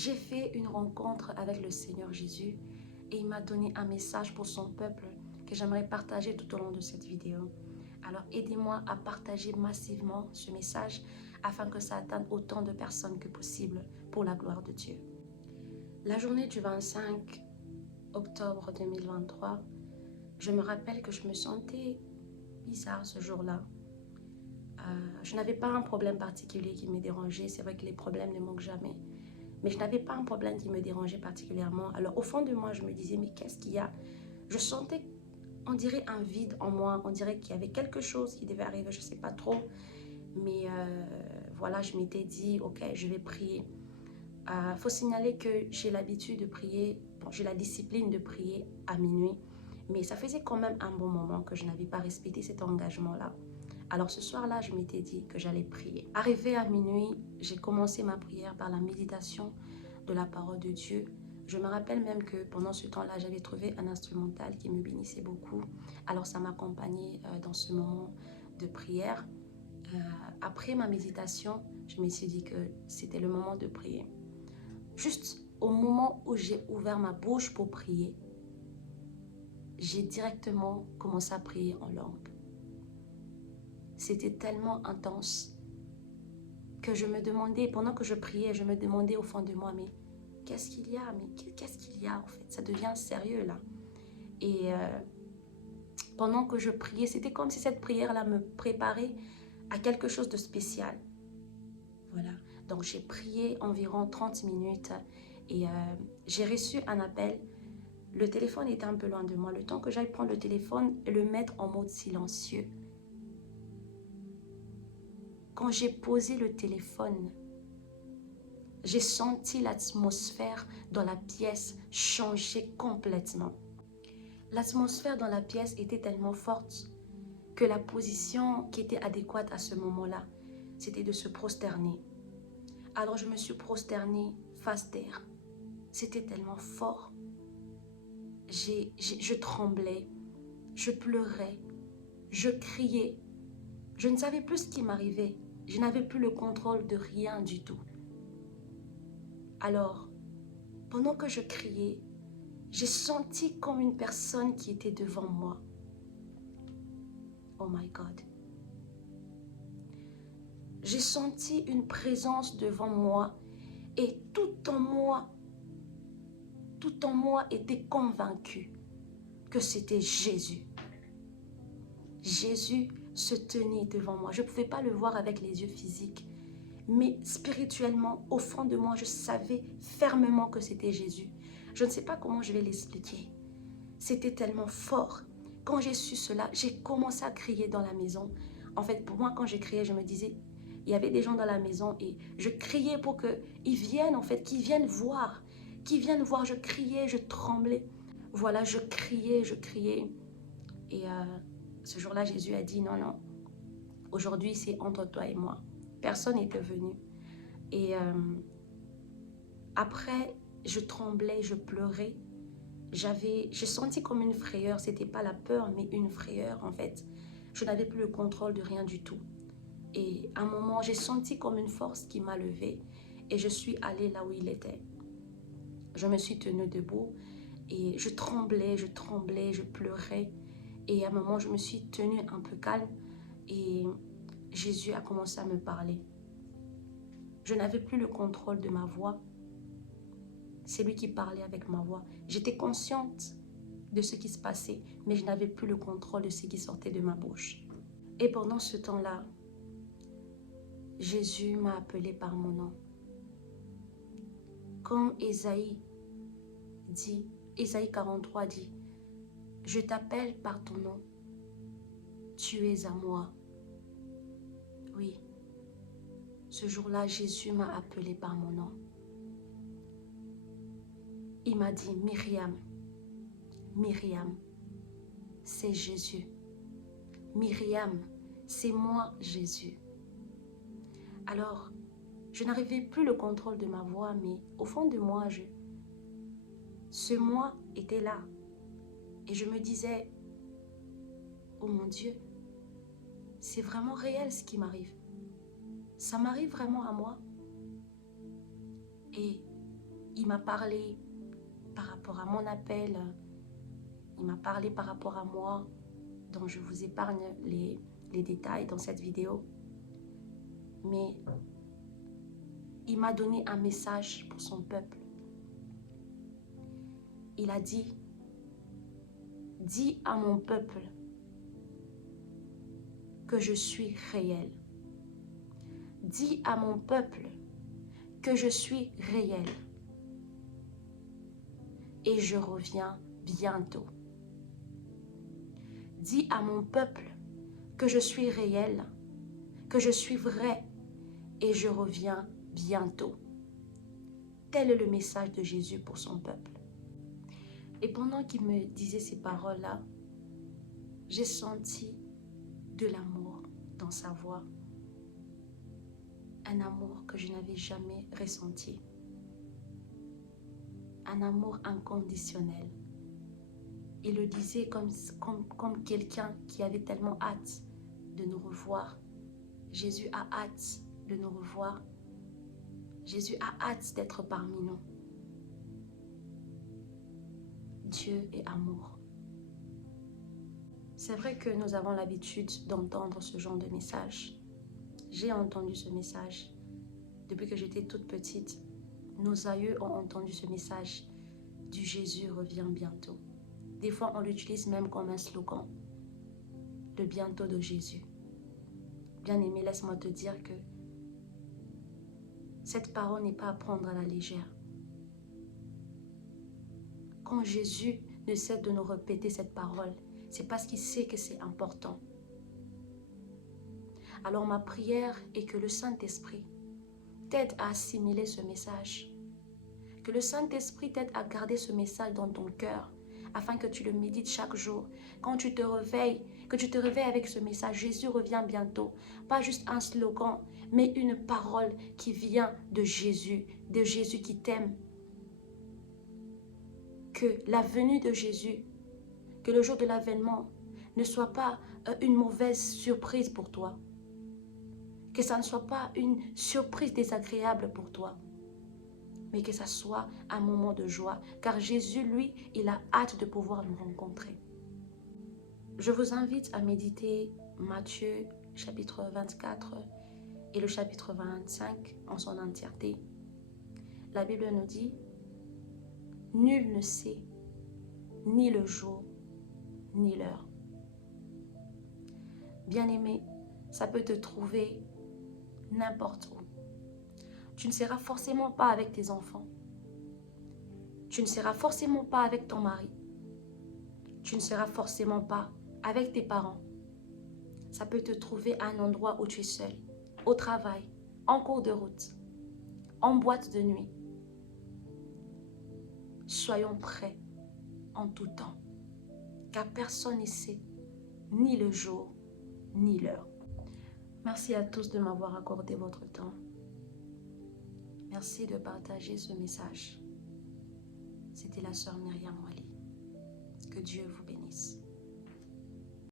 J'ai fait une rencontre avec le Seigneur Jésus et il m'a donné un message pour son peuple que j'aimerais partager tout au long de cette vidéo. Alors aidez-moi à partager massivement ce message afin que ça atteigne autant de personnes que possible pour la gloire de Dieu. La journée du 25 octobre 2023, je me rappelle que je me sentais bizarre ce jour-là. Je n'avais pas un problème particulier qui me dérangeait. C'est vrai que les problèmes ne manquent jamais. Mais je n'avais pas un problème qui me dérangeait particulièrement. Alors au fond de moi, je me disais, mais qu'est-ce qu'il y a? Je sentais, on dirait un vide en moi. On dirait qu'il y avait quelque chose qui devait arriver, je ne sais pas trop. Mais voilà, je m'étais dit, ok, je vais prier. Faut signaler que j'ai l'habitude de prier, bon, j'ai la discipline de prier à minuit. Mais ça faisait quand même un bon moment que je n'avais pas respecté cet engagement-là. Alors ce soir-là, je m'étais dit que j'allais prier. Arrivé à minuit, j'ai commencé ma prière par la méditation de la parole de Dieu. Je me rappelle même que pendant ce temps-là, j'avais trouvé un instrumental qui me bénissait beaucoup. Alors ça m'accompagnait dans ce moment de prière. Après ma méditation, je me suis dit que c'était le moment de prier. Juste au moment où j'ai ouvert ma bouche pour prier, j'ai directement commencé à prier en langue. C'était tellement intense que je me demandais, pendant que je priais, je me demandais au fond de moi, mais qu'est-ce qu'il y a? Mais qu'est-ce qu'il y a en fait? Ça devient sérieux là. Et pendant que je priais, c'était comme si cette prière-là me préparait à quelque chose de spécial. Voilà. Donc j'ai prié environ 30 minutes et j'ai reçu un appel. Le téléphone était un peu loin de moi. Le temps que j'aille prendre le téléphone et le mettre en mode silencieux. Quand j'ai posé le téléphone, j'ai senti l'atmosphère dans la pièce changer complètement. L'atmosphère dans la pièce était tellement forte que la position qui était adéquate à ce moment-là, c'était de se prosterner. Alors je me suis prosternée face terre. C'était tellement fort. Je tremblais, je pleurais, je criais. Je ne savais plus ce qui m'arrivait. Je n'avais plus le contrôle de rien du tout. Alors, pendant que je criais, j'ai senti comme une personne qui était devant moi. Oh my God. J'ai senti une présence devant moi et tout en moi était convaincu que c'était Jésus. Jésus se tenait devant moi. Je ne pouvais pas le voir avec les yeux physiques, mais spirituellement, au fond de moi, je savais fermement que c'était Jésus. Je ne sais pas comment je vais l'expliquer. C'était tellement fort. Quand j'ai su cela, j'ai commencé à crier dans la maison. En fait, pour moi, quand j'ai crié, je me disais, il y avait des gens dans la maison et je criais pour qu'ils viennent, en fait, qu'ils viennent voir. Qu'ils viennent voir. Je criais, je tremblais. Voilà, je criais. Et ce jour-là, Jésus a dit, non, non, aujourd'hui, c'est entre toi et moi. Personne n'était venu. Et après, je tremblais, je pleurais. J'ai senti comme une frayeur. C'était pas la peur, mais une frayeur, en fait. Je n'avais plus le contrôle de rien du tout. Et à un moment, j'ai senti comme une force qui m'a levée. Et je suis allée là où il était. Je me suis tenue debout. Et je tremblais, je pleurais. Et à un moment, je me suis tenue un peu calme. Et Jésus a commencé à me parler. Je n'avais plus le contrôle de ma voix. C'est lui qui parlait avec ma voix. J'étais consciente de ce qui se passait, mais je n'avais plus le contrôle de ce qui sortait de ma bouche. Et pendant ce temps-là, Jésus m'a appelé par mon nom. Comme Ésaïe 43 dit, « Je t'appelle par ton nom, tu es à moi. » Oui, ce jour-là, Jésus m'a appelé par mon nom. Il m'a dit, « Myriam, Myriam, c'est Jésus. Myriam, c'est moi, Jésus. » Alors, je n'arrivais plus le contrôle de ma voix, mais au fond de moi, ce moi était là. Et je me disais, oh mon Dieu, c'est vraiment réel ce qui m'arrive. Ça m'arrive vraiment à moi. Et il m'a parlé par rapport à mon appel. Il m'a parlé par rapport à moi, dont je vous épargne les détails dans cette vidéo. Mais il m'a donné un message pour son peuple. Il a dit, dis à mon peuple que je suis réel. Dis à mon peuple que je suis réel. Et je reviens bientôt. Dis à mon peuple que je suis réel, que je suis vrai et je reviens bientôt. Tel est le message de Jésus pour son peuple. Et pendant qu'il me disait ces paroles-là, j'ai senti de l'amour dans sa voix. Un amour que je n'avais jamais ressenti. Un amour inconditionnel. Il le disait comme quelqu'un qui avait tellement hâte de nous revoir. Jésus a hâte de nous revoir. Jésus a hâte d'être parmi nous. Dieu est amour. C'est vrai que nous avons l'habitude d'entendre ce genre de message. J'ai entendu ce message depuis que j'étais toute petite. Nos aïeux ont entendu ce message du Jésus revient bientôt. Des fois, on l'utilise même comme un slogan. Le bientôt de Jésus. Bien-aimé, laisse-moi te dire que cette parole n'est pas à prendre à la légère. Quand Jésus ne cesse de nous répéter cette parole, c'est parce qu'il sait que c'est important. Alors ma prière est que le Saint-Esprit t'aide à assimiler ce message. Que le Saint-Esprit t'aide à garder ce message dans ton cœur, afin que tu le médites chaque jour. Quand tu te réveilles, que tu te réveilles avec ce message, Jésus revient bientôt. Pas juste un slogan, mais une parole qui vient de Jésus qui t'aime. Que la venue de Jésus, que le jour de l'avènement ne soit pas une mauvaise surprise pour toi. Que ça ne soit pas une surprise désagréable pour toi, mais que ça soit un moment de joie, car Jésus, lui, il a hâte de pouvoir nous rencontrer. Je vous invite à méditer Matthieu chapitre 24 et le chapitre 25 en son entièreté. La Bible nous dit, nul ne sait ni le jour ni l'heure. Bien-aimé, ça peut te trouver n'importe où. Tu ne seras forcément pas avec tes enfants. Tu ne seras forcément pas avec ton mari. Tu ne seras forcément pas avec tes parents. Ça peut te trouver à un endroit où tu es seul, au travail, en cours de route, en boîte de nuit. Soyons prêts en tout temps, car personne ne sait ni le jour ni l'heure. Merci à tous de m'avoir accordé votre temps. Merci de partager ce message. C'était la sœur Myriam Wali. Que Dieu vous bénisse.